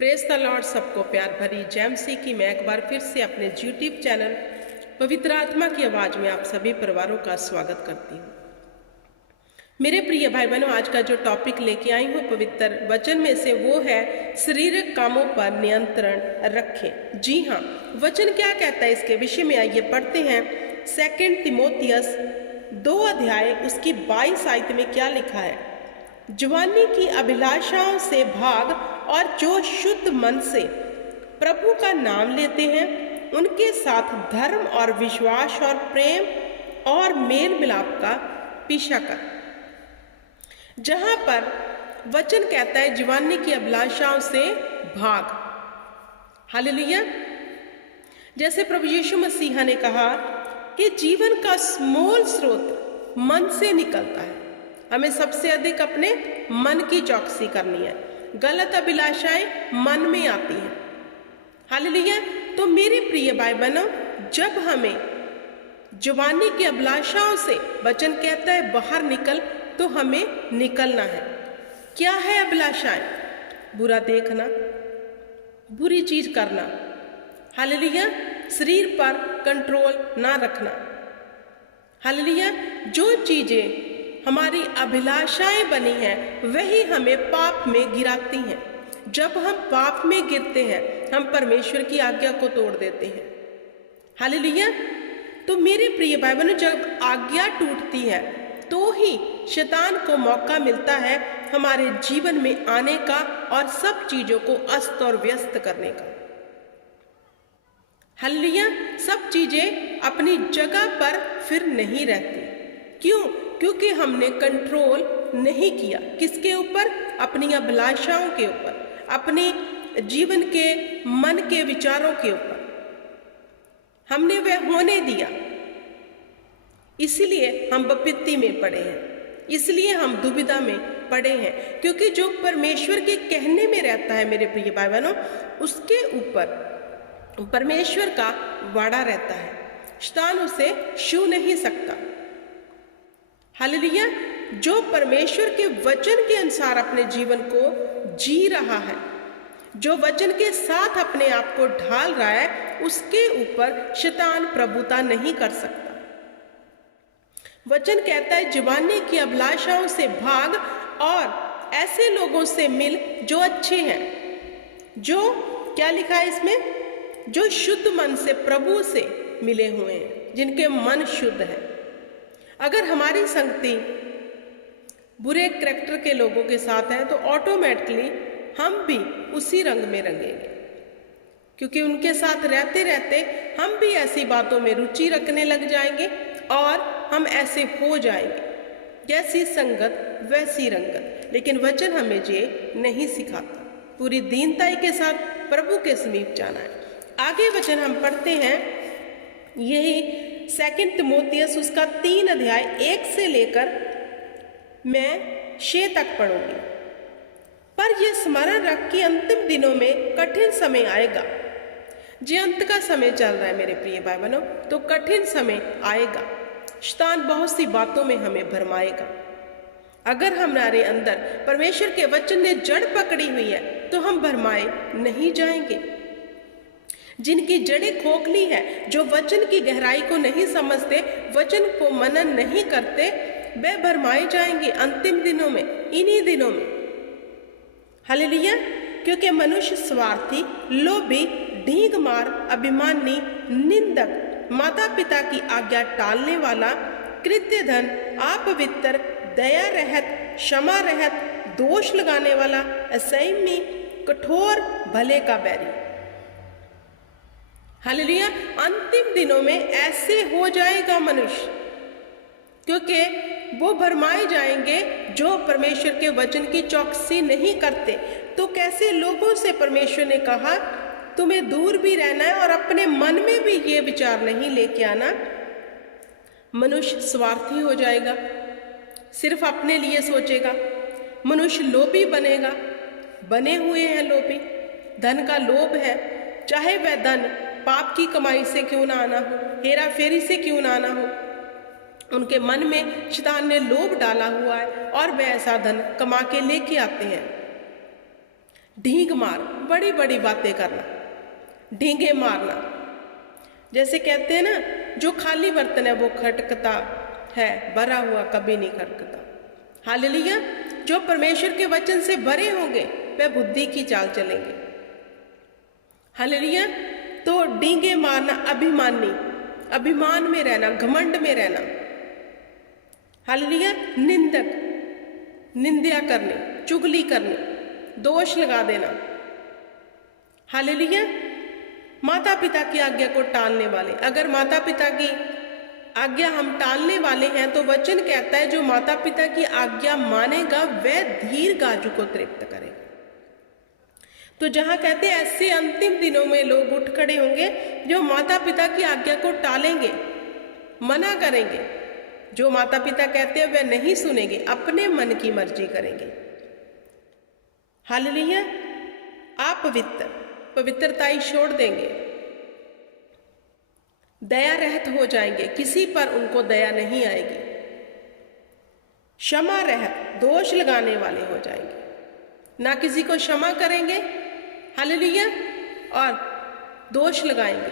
Praise the Lord. सबको प्यार भरी जैमसी की मैं एक बार फिर से अपने यूट्यूब चैनल पवित्र आत्मा की आवाज़ में आप सभी परिवारों का स्वागत करती हूँ। मेरे प्रिय भाई बहनों, आज का जो टॉपिक लेके आई हूँ पवित्र वचन में से वो है शारीरिक कामों पर नियंत्रण रखें। जी हाँ, वचन क्या कहता है इसके विषय में आइए पढ़ते हैं। 2 तिमोथियस 2 अध्याय उसकी 22 आयत में क्या लिखा है। जवानी की अभिलाषाओं से भाग और जो शुद्ध मन से प्रभु का नाम लेते हैं उनके साथ धर्म और विश्वास और प्रेम और मेल मिलाप का पीछा कर। जहां पर वचन कहता है जवानी की अभिलाषाओं से भाग, हालेलुया। जैसे प्रभु यीशु मसीह ने कहा कि जीवन का मूल स्रोत मन से निकलता है। हमें सबसे अधिक अपने मन की चौकसी करनी है। गलत अभिलाषाएं मन में आती हैं, हालेलुया। तो मेरे प्रिय भाई बहनों, जब हमें जवानी की अभिलाषाओं से वचन कहता है बाहर निकल, तो हमें निकलना है। क्या है अभिलाषाएं? बुरा देखना, बुरी चीज करना, हालेलुया। शरीर पर कंट्रोल ना रखना, हालेलुया। जो चीजें हमारी अभिलाषाएं बनी हैं वही हमें पाप में गिराती हैं। जब हम पाप में गिरते हैं हम परमेश्वर की आज्ञा को तोड़ देते हैं, हालेलुया। तो मेरे प्रिय भाई बहनों, जब आज्ञा टूटती है तो ही शैतान को मौका मिलता है हमारे जीवन में आने का और सब चीजों को अस्त और व्यस्त करने का, हालेलुया। सब चीजें अपनी जगह पर फिर नहीं रहती। क्यों? क्योंकि हमने कंट्रोल नहीं किया। किसके ऊपर? अपनी अभिलाषाओं के ऊपर, अपने जीवन के मन के विचारों के ऊपर हमने वह होने दिया। इसलिए हम विपत्ति में पड़े हैं, इसलिए हम दुविधा में पड़े हैं। क्योंकि जो परमेश्वर के कहने में रहता है मेरे प्रिय भाई बहनों, उसके ऊपर परमेश्वर का वाड़ा रहता है। शैतान उसे छू नहीं सकता, हालेलुया। जो परमेश्वर के वचन के अनुसार अपने जीवन को जी रहा है, जो वचन के साथ अपने आप को ढाल रहा है, उसके ऊपर शैतान प्रभुता नहीं कर सकता। वचन कहता है जवानी की अभिलाषाओं से भाग और ऐसे लोगों से मिल जो अच्छे हैं, जो क्या लिखा है इसमें, जो शुद्ध मन से प्रभु से मिले हुए हैं, जिनके मन शुद्ध है। अगर हमारी संगति बुरे करैक्टर के लोगों के साथ है तो ऑटोमेटिकली हम भी उसी रंग में रंगेंगे, क्योंकि उनके साथ रहते रहते हम भी ऐसी बातों में रुचि रखने लग जाएंगे और हम ऐसे हो जाएंगे। जैसी संगत वैसी रंगत। लेकिन वचन हमें ये नहीं सिखाता। पूरी दीनताई के साथ प्रभु के समीप जाना है। आगे वचन हम पढ़ते हैं, यही 2 तिमोथियस उसका 3 अध्याय 1 से लेकर मैं 6 तक पढ़ूंगी। पर यह स्मरण रख कि अंतिम दिनों में कठिन समय आएगा। जो अंत का समय चल रहा है मेरे प्रिय भाई बहनों, तो कठिन समय आएगा। शैतान बहुत सी बातों में हमें भरमाएगा। अगर हमारे अंदर परमेश्वर के वचन ने जड़ पकड़ी हुई है तो हम भरमाए नहीं जाएंगे। जिनकी जड़ें खोखली है, जो वचन की गहराई को नहीं समझते, वचन को मनन नहीं करते, वे भरमाए जाएंगे अंतिम दिनों में, इन्हीं दिनों में, हालेलुया। क्योंकि मनुष्य स्वार्थी, लोभी, ढींग मार, अभिमानी, निंदक, माता पिता की आज्ञा टालने वाला, कृत्य धन, अपवित्र, दया रहित, क्षमा रहित, दोष लगाने वाला, असंयमी, कठोर, भले का बैरी, हालेलुया। अंतिम दिनों में ऐसे हो जाएगा मनुष्य, क्योंकि वो भरमाए जाएंगे जो परमेश्वर के वचन की चौकसी नहीं करते। तो कैसे लोगों से परमेश्वर ने कहा तुम्हें दूर भी रहना है और अपने मन में भी ये विचार नहीं लेके आना। मनुष्य स्वार्थी हो जाएगा, सिर्फ अपने लिए सोचेगा। मनुष्य लोभी बनेगा, बने हुए हैं लोभी, धन का लोभ है। चाहे वह धन पाप की कमाई से क्यों ना आना हो, हेरा फेरी से क्यों ना आना हो, उनके मन में शैतान ने लोभ डाला हुआ है और वह ऐसा धन कमा के लेके आते हैं। ढींग मार, बड़ी बड़ी बातें करना, ढींगे मारना। जैसे कहते हैं ना, जो खाली बर्तन है वो खटकता है, भरा हुआ कभी नहीं खटकता। हालेलुया। जो परमेश्वर के वचन से भरे होंगे वे बुद्धि की चाल चलेंगे। हालेलुया। तो डींगे मारना, अभिमानी, अभिमान में रहना, घमंड में रहना। हालेलुया। निंदक, निंदा करने, चुगली करने, दोष लगा देना। हालेलुया। माता पिता की आज्ञा को टालने वाले, अगर माता पिता की आज्ञा हम टालने वाले हैं तो वचन कहता है जो माता पिता की आज्ञा मानेगा वह धीर गाजू को तृप्त करेगा। तो जहां कहते हैं ऐसे अंतिम दिनों में लोग उठ खड़े होंगे जो माता पिता की आज्ञा को टालेंगे, मना करेंगे, जो माता पिता कहते हैं वह नहीं सुनेंगे, अपने मन की मर्जी करेंगे। हालेलुया। आप पवित्रताई छोड़ देंगे, दया रहित हो जाएंगे, किसी पर उनको दया नहीं आएगी। क्षमा रहित, दोष लगाने वाले हो जाएंगे, ना किसी को क्षमा करेंगे। हालेलुया। और दोष लगाएंगे।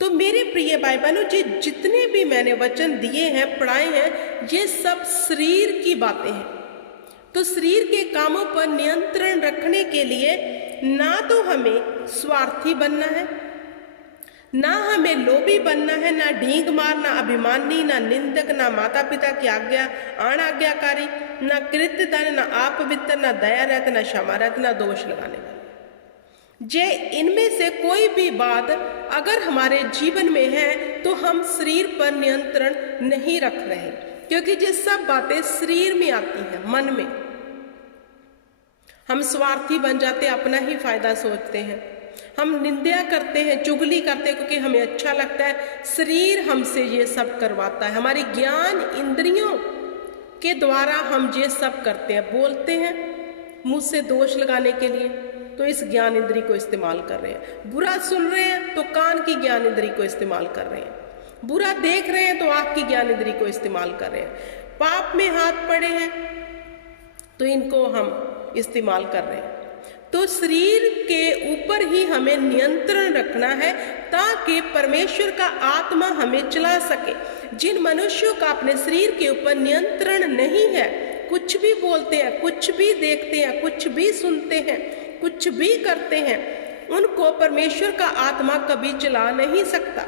तो मेरे प्रिय भाई बहनों, जितने भी मैंने वचन दिए हैं, पढ़ाए हैं, ये सब शरीर की बातें हैं। तो शरीर के कामों पर नियंत्रण रखने के लिए ना तो हमें स्वार्थी बनना है, ना हमें लोभी बनना है, ना ढींग मारना, अभिमानी, ना निंदक, ना माता पिता की आज्ञा अनाज्ञाकारी, ना कृत्य धन, ना अपवित्र, ना दया रहते, ना क्षमा रहते, ना दोष लगाने वाले। जे इनमें से कोई भी बात अगर हमारे जीवन में है तो हम शरीर पर नियंत्रण नहीं रख रहे, क्योंकि ये सब बातें शरीर में आती हैं, मन में। हम स्वार्थी बन जाते, अपना ही फायदा सोचते हैं, हम निंदा करते हैं, चुगली करते हैं क्योंकि हमें अच्छा लगता है। शरीर हमसे ये सब करवाता है, हमारी ज्ञान इंद्रियों के द्वारा हम ये सब करते हैं। बोलते हैं मुंह से दोष लगाने के लिए तो इस ज्ञान इंद्री को इस्तेमाल कर रहे हैं, बुरा सुन रहे हैं तो कान की ज्ञान इंद्री को इस्तेमाल कर रहे हैं, बुरा देख रहे हैं तो आँख की ज्ञान इंद्री को इस्तेमाल कर रहे हैं, पाप में हाथ पड़े हैं तो इनको हम इस्तेमाल कर रहे हैं। तो शरीर के ऊपर ही हमें नियंत्रण रखना है ताकि परमेश्वर का आत्मा हमें चला सके। जिन मनुष्यों का अपने शरीर के ऊपर नियंत्रण नहीं है, कुछ भी बोलते हैं, कुछ भी देखते हैं, कुछ भी सुनते हैं, कुछ भी करते हैं, उनको परमेश्वर का आत्मा कभी चला नहीं सकता।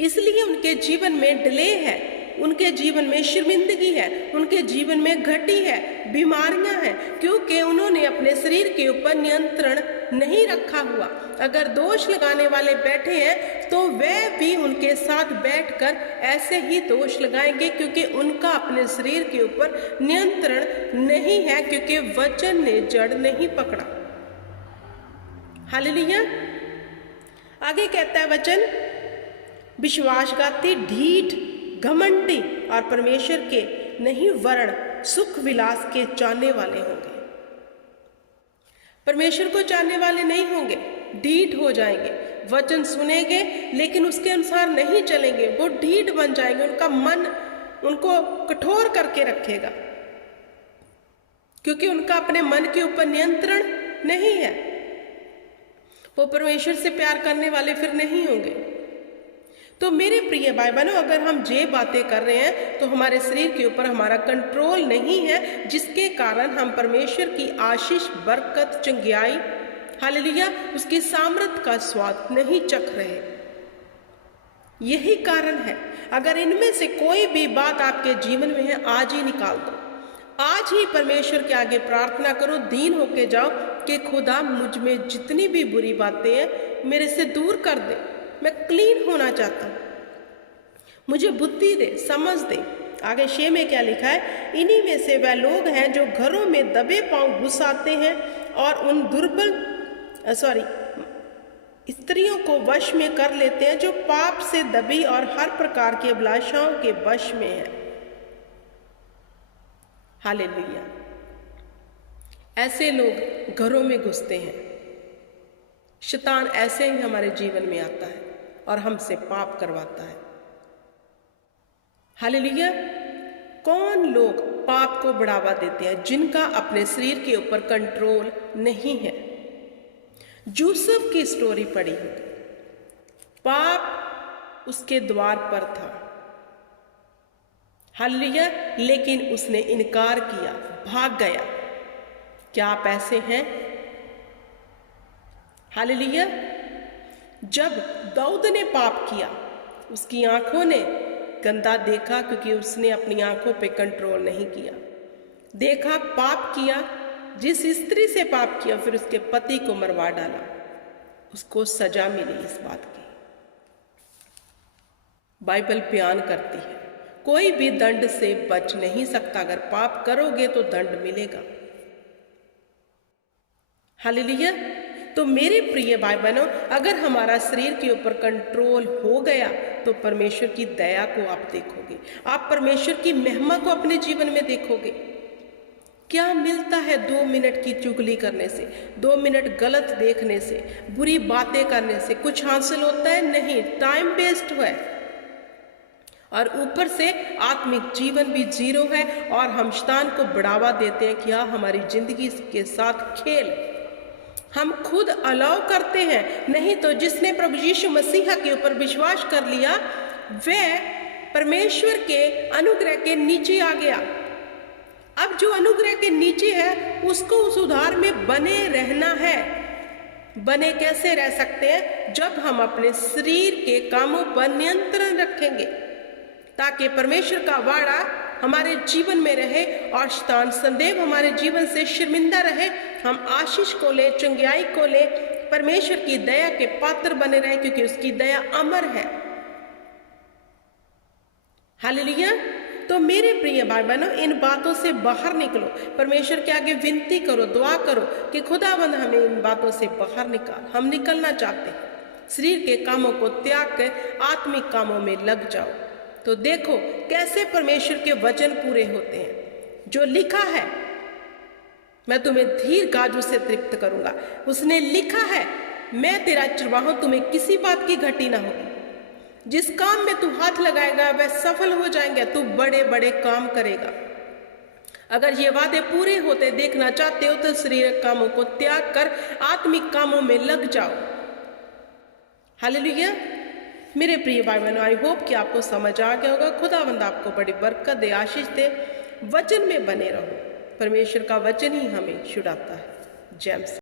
इसलिए उनके जीवन में डिले है, उनके जीवन में शर्मिंदगी है, उनके जीवन में घटी है, बीमारियां हैं, क्योंकि उन्होंने अपने शरीर के ऊपर नियंत्रण नहीं रखा हुआ। अगर दोष लगाने वाले बैठे हैं तो वह भी उनके साथ बैठकर ऐसे ही दोष लगाएंगे, क्योंकि उनका अपने शरीर के ऊपर नियंत्रण नहीं है, क्योंकि वचन ने जड़ नहीं पकड़ा। हालेलुया। आगे कहता है वचन, विश्वासघाती, ढीठ, घमंडी और परमेश्वर के नहीं वरण सुख विलास के चाहने वाले होंगे। परमेश्वर को चाहने वाले नहीं होंगे, ढीठ हो जाएंगे, वचन सुनेंगे लेकिन उसके अनुसार नहीं चलेंगे, वो ढीठ बन जाएंगे, उनका मन उनको कठोर करके रखेगा, क्योंकि उनका अपने मन के ऊपर नियंत्रण नहीं है। वो परमेश्वर से प्यार करने वाले फिर नहीं होंगे। तो मेरे प्रिय भाई बहनों, अगर हम ये बातें कर रहे हैं तो हमारे शरीर के ऊपर हमारा कंट्रोल नहीं है, जिसके कारण हम परमेश्वर की आशीष, बरकत, चंगियाई, हालेलुया, उसकी सामर्थ का स्वाद नहीं चख रहे। यही कारण है। अगर इनमें से कोई भी बात आपके जीवन में है, आज ही निकाल दो, आज ही परमेश्वर के आगे प्रार्थना करो, दीन होके जाओ कि खुदा मुझ में जितनी भी बुरी बातें हैं मेरे से दूर कर दे, मैं क्लीन होना चाहता हूँ, मुझे बुद्धि दे, समझ दे। आगे 6 में क्या लिखा है, इन्हीं में से वह लोग हैं जो घरों में दबे पांव घुस आते हैं और उन स्त्रियों को वश में कर लेते हैं जो पाप से दबी और हर प्रकार की अभिलाषाओं के वश में है। हालेलुया। ऐसे लोग घरों में घुसते हैं, शैतान ऐसे ही हमारे जीवन में आता है और हमसे पाप करवाता है। हालेलुया। कौन लोग पाप को बढ़ावा देते हैं, जिनका अपने शरीर के ऊपर कंट्रोल नहीं है। यूसुफ की स्टोरी पढ़ी होगी। पाप उसके द्वार पर था, हालेलुया, लेकिन उसने इनकार किया, भाग गया। क्या आप ऐसे हैं? हालेलुया। जब दाऊद ने पाप किया, उसकी आंखों ने गंदा देखा, क्योंकि उसने अपनी आंखों पे कंट्रोल नहीं किया। देखा, पाप किया, जिस स्त्री से पाप किया, फिर उसके पति को मरवा डाला, उसको सजा मिली इस बात की। बाइबल बयान करती है कोई भी दंड से बच नहीं सकता। अगर पाप करोगे तो दंड मिलेगा। हालेलुया। तो मेरे प्रिय भाई बहनों, अगर हमारा शरीर के ऊपर कंट्रोल हो गया तो परमेश्वर की दया को आप देखोगे, आप परमेश्वर की महिमा को अपने जीवन में देखोगे। क्या मिलता है 2 मिनट की चुगली करने से, 2 मिनट गलत देखने से, बुरी बातें करने से? कुछ हासिल होता है? नहीं, टाइम वेस्ट है, और ऊपर से आत्मिक जीवन भी जीरो है। और हम शैतान को बढ़ावा देते हैं कि हाँ, हमारी जिंदगी के साथ खेल हम खुद अलाउ करते हैं। नहीं तो जिसने प्रभु यीशु मसीह के ऊपर विश्वास कर लिया, वह परमेश्वर के अनुग्रह के नीचे आ गया। अब जो अनुग्रह के नीचे है, उसको उस उद्धार में बने रहना है। बने कैसे रह सकते हैं? जब हम अपने शरीर के कामों पर नियंत्रण रखेंगे, ताकि परमेश्वर का वाड़ा हमारे जीवन में रहे और शैतान संदेह हमारे जीवन से शर्मिंदा रहे। हम आशीष को ले, चंगाई को ले, परमेश्वर की दया के पात्र बने रहे, क्योंकि उसकी दया अमर है। हालेलुया। तो मेरे प्रिय भाई बहनों, इन बातों से बाहर निकलो। परमेश्वर के आगे विनती करो, दुआ करो कि खुदावंद हमें इन बातों से बाहर निकाल। हम निकलना चाहते हैं। शरीर के कामों को त्याग कर आत्मिक कामों में लग जाओ। तो देखो कैसे परमेश्वर के वचन पूरे होते हैं। जो लिखा है, मैं तुम्हें धीर गाजू से तृप्त करूंगा। उसने लिखा है, मैं तेरा चरवाहा, तुम्हें किसी बात की घटी ना होगी। जिस काम में तू हाथ लगाएगा वह सफल हो जाएंगे। तू बड़े बड़े काम करेगा। अगर ये वादे पूरे होते देखना चाहते हो तो शरीर कामों को त्याग कर आत्मिक कामों में लग जाओ। हालेलुया। मेरे प्रिय भाई बहनों, आई होप कि आपको समझ आ गया होगा। खुदावंद आपको बड़ी बरकत दे, आशीष दे। वचन में बने रहो। परमेश्वर का वचन ही हमें छुड़ाता है। जय मसीह।